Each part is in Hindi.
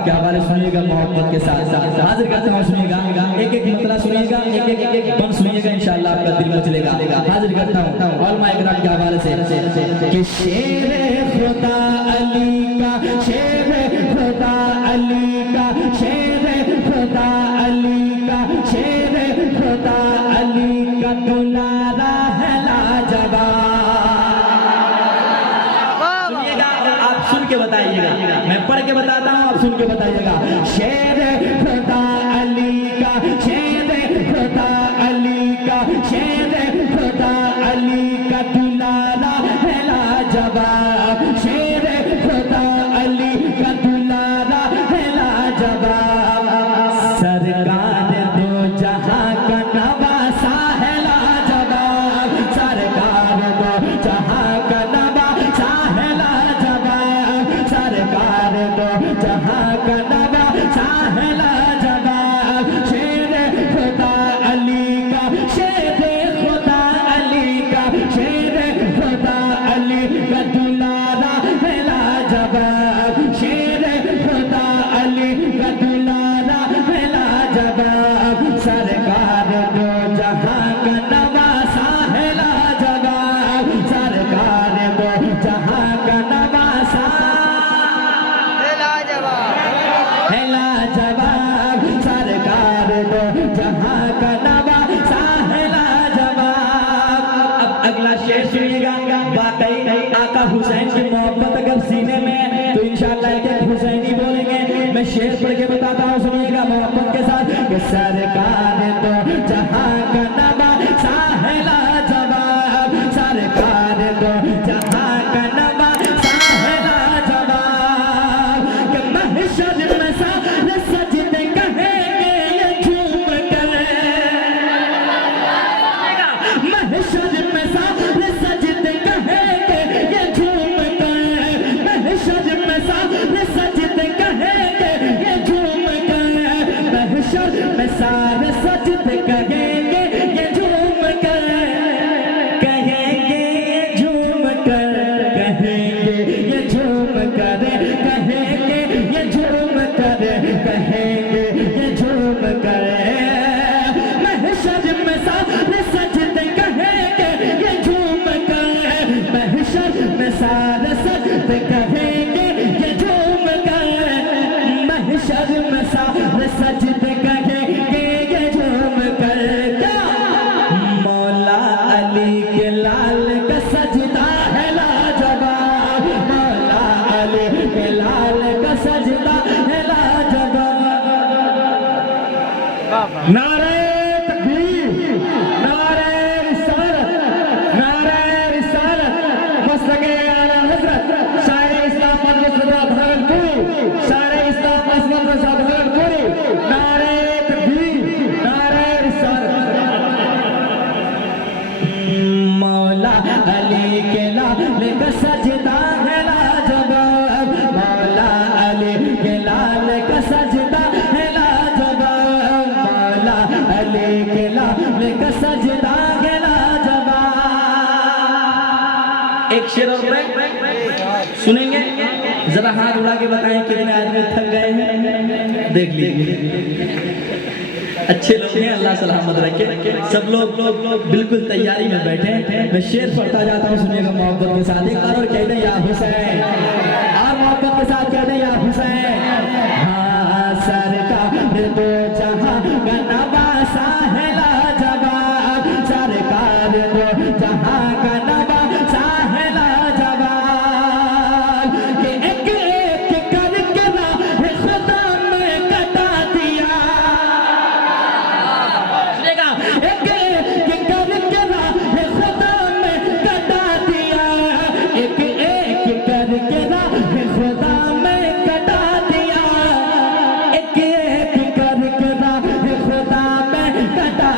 अहबाब के हवाले सुनिएगा मोहब्बत के साथ साथ हाजिर करता हूँ। सुनिएगा एक एक मतला सुनिएगा, एक एक बन सुनिएगा, इंशाअल्लाह आपका दिल मचलेगा। हाजिर करता हूँ उलमा इकराम के हवाले से कि शेर खुदा अली का, शेर खुदा अली का, शेर खुदा अली का, शेर खुदा अली का दुलारा है लाजवाब। सुनिएगा और आप सुन के बताइएगा, मैं पढ़ के बताता हूँ, आप सुन के बताइएगा। शेर खुदा अली का, शेर खुदा अली का, शेर खुदा अली का दुलारा है लाजवाब। शेर खुदा अली का दुलारा है लाजवाब। सरकार दो जहां का नवासा है लाजवाब। सरकार दो जहां का नवासा है लाजवाब। सरकार दो जहां का नवासा है लाजवाब। शेर खुदा अली का, शेर खुदा अली का, शेर खुदा अली का दुलारा है लाजवाब। शेर खुदा अली का दुलारा है लाजवाब। सरकार दो जहां का नवासा है लाजवाब। सरकार दो जहां का नवासा है लाजवाब। सरकार दो जहां का नवासा है लाजवाब। अब अगला शेर सुनिएगा। वाकई आका हुसैन की मोहब्बत अगर सीने में तो इंशाअल्लाह एक एक हुसैनी बोलेंगे। मैं शेर पढ़ के बताता हूँ, सुनिएगा मोहब्बत के साथ कि सरकार दो जहां का नवासा है लाजवाब। सरकार दो जहां का नवासा है लाजवाब। कि महशर में सारे सजदे कहेंगे ये झूम कर। महशर में सारे सजदे कहेंगे ये झूम कर। महशर में सारे सजदे कहेंगे ये झूम कर। महशर में सारे सजदे कहेंगे ये झूम कर। कहेंगे ये झूम कर, कहेंगे ये झूम कर, कहेंगे ये झूम कर, कहेंगे ये झूम कर। महशर में सारे सजदे कहेंगे ये झूम कर। महशर में सारे सजदे कहेंगे ये झूम कर। महशर में सारे सजदे कहेंगे ये झूम कर। क्या मौला अली के लाल का सजदा है लाजवाब। मौला अली के लाल का सजदा है लाजवाब। नारे तकबीर, नारे रिसालत, नारे रिसालत। मसलके आला हज़रत शायर इस्लाम मदरसा भागलपुर, शायर इस्लाम मदरसा भागलपुर। नारे तकबीर, नारे रिसालत। मौला अली के लाल का सजदा है लाजवाब। मौला अली के लाल का सजदा है लाजवाब। मौला अली के लाल का सजदा है लाजवाब। एक शेर और सुनेंगे, जरा हाथ उड़ा के बताएं कितने आदमी थक गए हैं। देख लीजिए, अच्छे लोग हैं, अल्लाह सलामत रखे। सब लोग बिल्कुल तैयारी में बैठे हैं। मैं शेर पढ़ता जाता हूँ, सुनिएगा मोहब्बत के साथ। एक बार और कह दें या हुसैन, और मोहब्बत के साथ कह दें या हुसैन। हाँ सरकार दो जहां का नवासा है लाजवाब। सरकार दो जहां का नवासा है लाजवाब। कि एक एक करके राह खुदा में कटा दिया। एक एक करके राह खुदा में कटा दिया। एक एक करके राह खुदा में कटा दिया। एक एक करके राह खुदा में कटा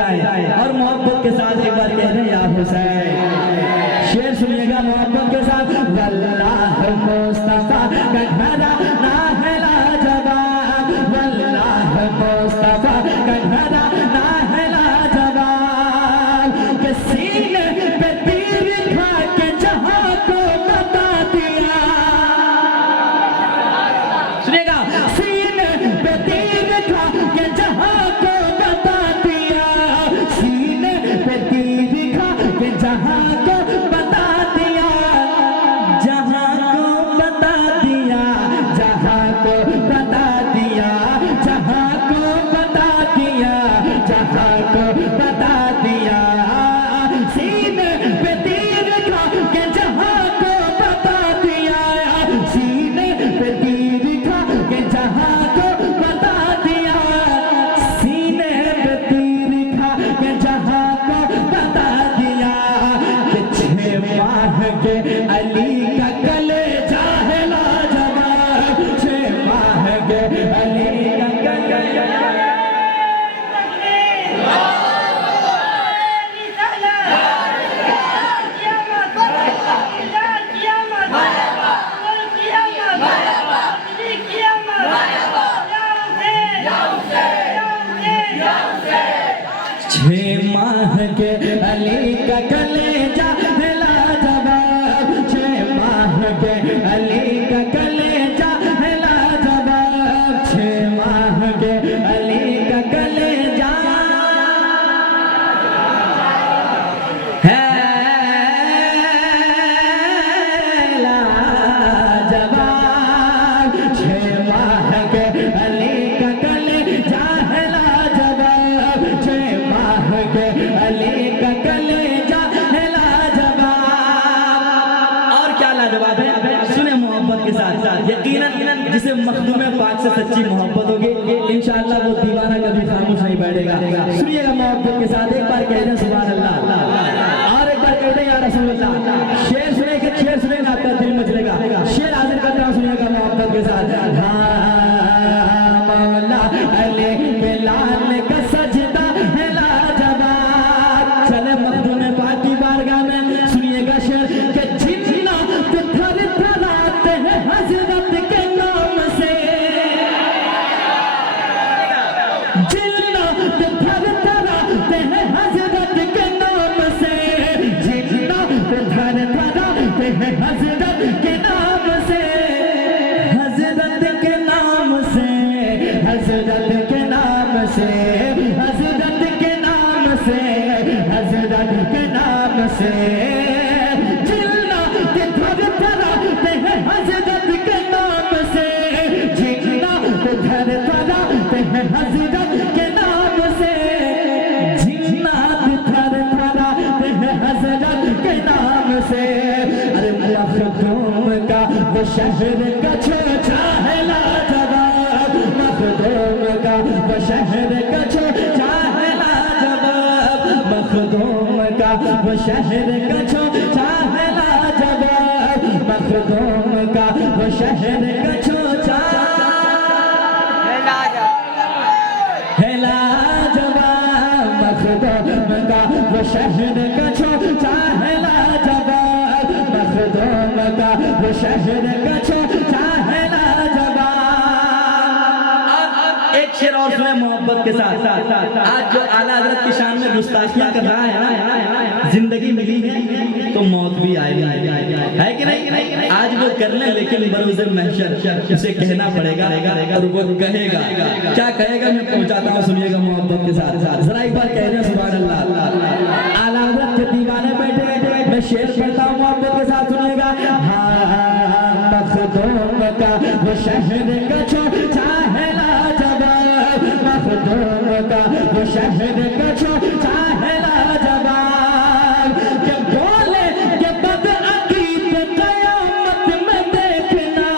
जाए और मोहब्बत के साथ एक बार कह दें या हुसैन। शेर सुनिएगा मोहब्बत के साथ। वल्लाह मुस्तफा का घराना है लाजवाब, वल्लाह मुस्तफा का घराना है लाजवाब, के सीने पे तीर खा के जहां को बता दिया। सुनिएगा, सीने पे तीर खा के जहां को बता दिया, सीने पे तीर खा के जहां को बता दिया, जहां को बता दिया, जहां को बता दिया, जहां को बता दिया, जहां को बता दिया, सीने पे तीर खा के जहां को बता दिया, सीने पे तीर खा के जहां को बता दिया, सीने पे तीर खा के जहां को बता दिया, कि 6 माह के अली का कलेजा है लाजवाब, 6 माह के अली का कलेजा। छह माह के अली का कलेजा है लाजवाब, 6 माह के अली का कलेजा है लाजवाब, 6 माह के अली का कलेजा है लाजवाब, 6 माह के अली का कलेजा है लाजवाब, 6 माह के अली का कलेजा है लाजवाब। और क्या लाजवाब है, सुने मोहब्बत के साथ साथ। यकीनन जिसे मखदूम पाक से सच्ची मोहब्बत होगी, इंशाअल्लाह वो दीवाना कभी खामोश नहीं बैठेगा। सुनिएगा मोहब्बत के साथ, एक बार कह दें सुभान अल्लाह, और एक बार कह दें या रसूल अल्लाह। शेर सुनेंगे, शेर सुनेंगे आपका दिल मचलेगा। शेर हाजिर करता हूं, सुनिएगा मोहब्बत के साथ। हाँ मौला अली के लाल का सजदा है लाजवाब। चले मखदूम पाक की बारगाह में, सुनिएगा शेर के जिन्ना तो थर थराते हैं हजरत के नाम से, जिन्ना तो थर थराते हैं हजरत के नाम से, जिन्ना तो थर थराते हैं हजरत के नाम से, हजरत के नाम से, हजरत के नाम से, हजरत के नाम से, हजरत के नाम से, जिन्ना के थर थराते हैं हजरत के नाम से, जिन्ना के थर थराते हैं हजरत के नाम से, जिन्ना के थर थराते हैं हजरत के नाम से। अरे मखदूम का वो शहर का छोटा है लाजवाब, मखदूम का वो शहर का छोटा है लाजवाब, मखदूम का वो शहर का छोटा है लाजवाब, मखदूम का वो शहर का छोटा है लाजवाब, मखदूम का वो शहर का छोटा है लाजवाब, मखदूम का वो शहर का छोटा है लाजवाब। एक शेर और सुने मोहब्बत के साथ। आज जो आला हज़रत की शान में गुस्ताखियां कर रहा है ना, जिंदगी मिली है तो मौत भी आएगी, है कि नहीं? आज वो कर ले, लेकिन बरोज़े महशर उसे कहना पड़ेगा, और वो कहेगा। क्या कहेगा मैं पहुंचाता हूँ, सुनिएगा मोहब्बत के साथ। जरा एक बार कह दें सुभान अल्लाह। आला हज़रत के दीवाने बैठे, मैं शेर पढ़ता हूँ मोहब्बत के साथ, सुनिएगा। हाँ मखदूम का वो शहर का छोटा है लाजवाब, मखदूम का वो शहर का छोटा है लाजवाब, के बोले के बदअकीद क़यामत में देखना।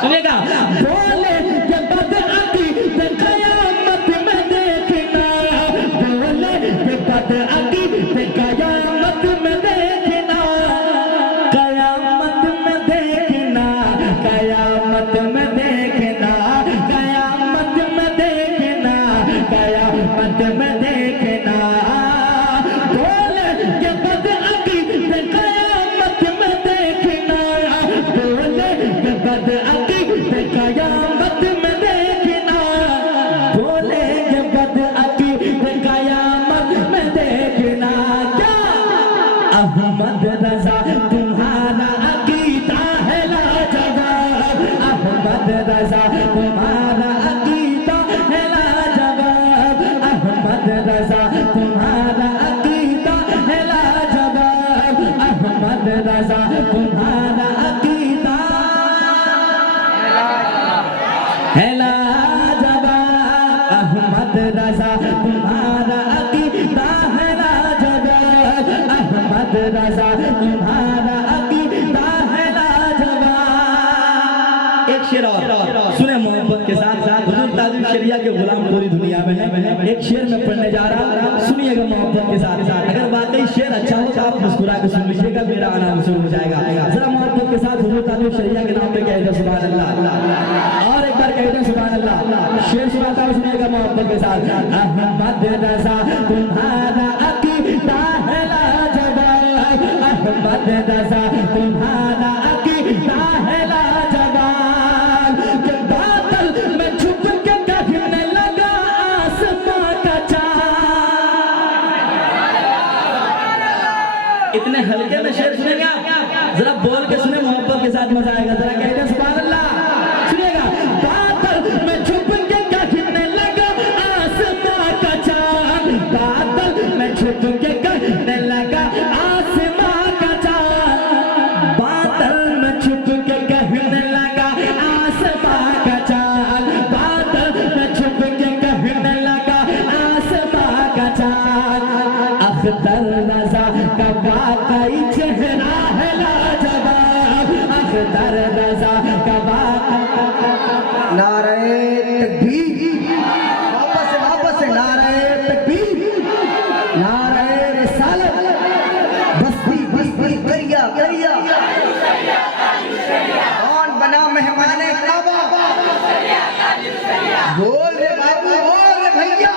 सुनिएगा, बोले के बदअकीद क़यामत में देखना, बोले के बदअकीद क़यामत में देखना, क़यामत में देखना, गुलाम पूरी दुनिया में है। एक शेर में पढ़ने जा रहा, सुनिएगा मोहब्बत के साथ। अगर वाकई शेर अच्छा हो तो आप मुस्कुरा के सुन लीजिएगा, मेरा आना शुरू हो जाएगा। जरा मोहब्बत के साथ हुजूर तालिब शरिया के नाम पे कह दो सुभान अल्लाह, और एक बार कह दो सुभान अल्लाह। शेर सुनाता हूँ, सुनिएगा मोहब्बत के साथ। अहमद रज़ा तुम्हारा अकीदा है लाजवाब, अहमद रज़ा तुम्हारा अकीदा है लाजवाब, कि बादल में छुप के कहने लगा आसमां का चाँद। इतने हल्के में शेर सुनेगा, जरा बोल के सुने, मोहब्बत के साथ मजा आएगा। जरा कहते सुभान अल्लाह, सुनिएगा। बादल में छुप के कहने लगा आसमां का चाँद, बादल में छुप के कहने लगा आसमां का चाँद, बादल में छुप के कहने लगा आसमां का चाँद, बादल में छुप के कहने लगा आसमां का चाँद। अख्तर रज़ा का वाकई चेहरा है लाजवाब, अख्तर रज़ा का नारे तकबीर, वापस से नारे तकबीर, नारे रिसालत, बस्ती करिया करिया। कौन बना मेहमान काबा, बोल रे बाबू, बोल रे भैया।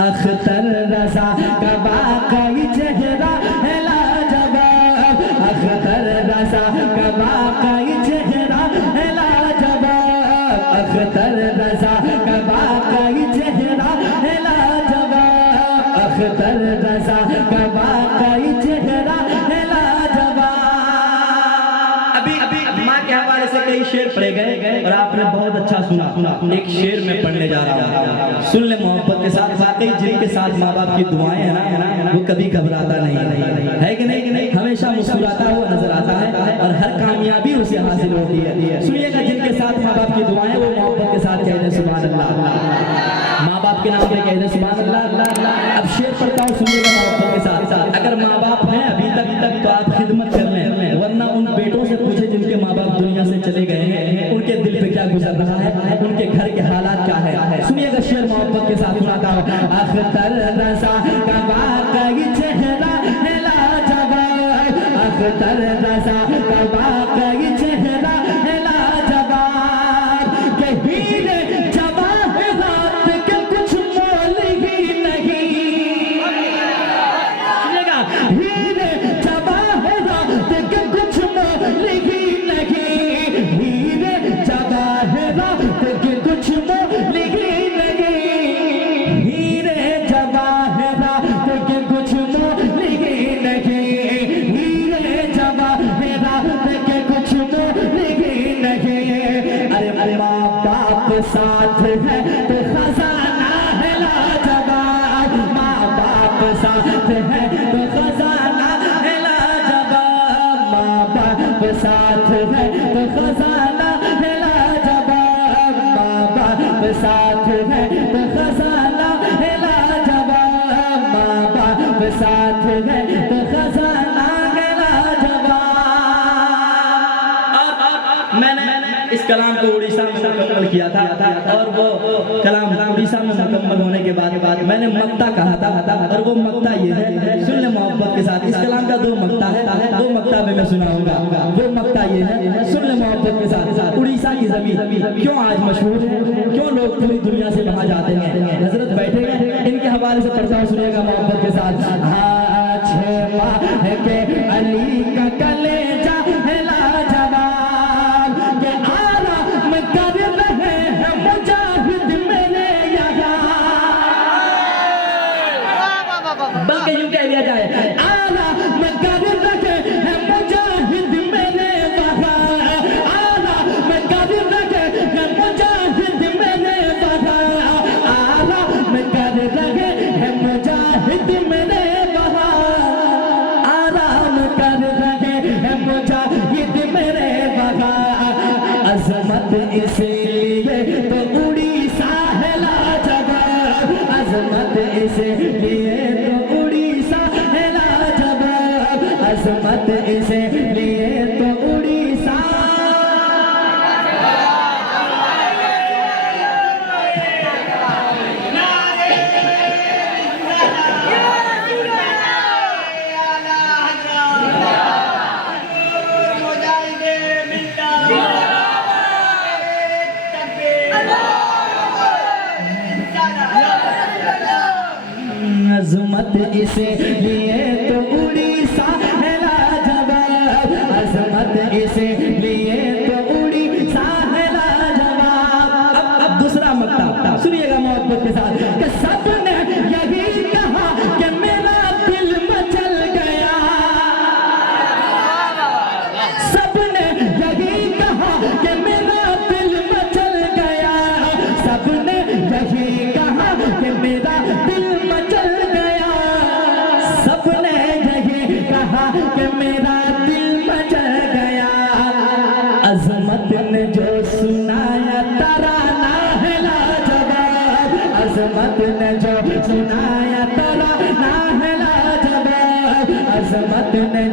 अख्तर रज़ा का वाकई चेहरा है लाजवाब, अख्तर रज़ा का वाकई चेहरा है लाजवाब, अख्तर रज़ा का वाकई चेहरा है लाजवाब, अख्तर रज़ा का वाकई चेहरा है लाजवाब। अभी माँ के हवाले से कई शेर पढ़े गए और आपने बहुत अच्छा सुना। एक शेर में पढ़ने जा रहा हूँ, सुन ले मोहब्बत के साथ। वाकई जिनके साथ माँ बाप की दुआएं हैं ना, वो कभी घबराता नहीं है कि नहीं, हमेशा मुस्कुराता हुआ नजर आता है और हर कामयाबी उसे हासिल होती है। सुनिएगा, जिनके साथ माँ बाप की दुआएं, वो मोहब्बत के साथ कहते हैं सुभान अल्लाह, माँ बाप के नाम पे कहते हैं सुभान अल्लाह। अब शेर पढ़ता हूँ, सुनिएगा मोहब्बत के साथ। अगर माँ बाप हैं अभी तक तो आप खिदमत कर लें, वरना उन बेटों से पूछे जिनके माँ बाप दुनिया से चले गए हैं, उनके दिल पे क्या गुजर रहा है, उनके घर के हालात क्या है। सुनिएगा शेर मोहब्बत के साथ सुनाता हूँ। अख्तर रज़ा का वाकई चेहरा है लाजवाब, अख्तर रज़ा का वाकई चेहरा है लाजवाब, के हीरे जवाहरात के कुछ मोल ही नहीं। सुनिएगा, हीरे जवाहरात के कुछ मोल ही नहीं, हीरे जवाहरात के कुछ मोल ही नहीं, हीरे जवाहरात के कुछ मोल ही नहीं, हीरे जवाहरात के कुछ मोल ही नहीं। अरे माँ बाप साथ है तो खजाना है लाजवाब, माँ बाप साथ है तो खजाना है लाजवाब, माँ बाप साथ है तो खजाना है लाजवाब, माँ बाप साथ है तो खजाना है लाजवाब, माँ बाप साथ है तो खजाना है लाजवाब। मैंने इस कलाम को उड़ीसा में मुकम्मल किया था और वो कलाम उड़ीसा में मुकम्मल होने के बाद मैंने मक्ता कहा था, और वो मक्ता ये है, सुन ले मोहब्बत के साथ। इस कलाम का दो मक्ता है, दो मक्ता में मैं सुनाऊंगा। वो मक्ता ये है, सुन ले मोहब्बत के साथ। उड़ीसा की जमीन क्यों आज मशहूर है, क्यों लोग पूरी दुनिया से वहाँ जाते हैं, हजरत बैठे हैं, इनके हवाले से पढ़ता हूँ, सुनिएगा मोहब्बत के साथ। के अली का कलेजा है लाजवाब, के आराम कर रहे हैं मुजाहिद मेरे यहाँ, बल्कि यूं कह लिया जाए, आराम कर रहे हैं मुजाहिद मेरे वहाँ, आराम कर रहे हैं मुजाहिद मेरे वहाँ, आराम कर रहे हैं मुजाहिद मेरे वहाँ, आराम कर रहे हैं मुजाहिद मेरे वहाँ। अजमत इसलिए तो उड़ीसा है लाजवाब, अजमत इसलिए तो उड़ीसा है लाजवाब, अजमत इसलिए तो उड़ीसा अजमत इसे लिए तो उड़ीसा है लाजवाब, अजमत इसे लिए तो उड़ीसा है लाजवाब। अब दूसरा मक्ता सुनिएगा मोहब्बत के साथ कि सबने यही कहा कि मेरा दिल मचल गया, सबने यही कहा कि मेरा दिल मचल गया, सबने यही कहा कि मेरा दिल मचल गया, सबने यही कहा कि मेरा दिल मचल गया। अजमत ने जो सुनाया तराना है लाजवाब, अजमत ने जो सुनाया तराना है लाजवाब, अजमत ने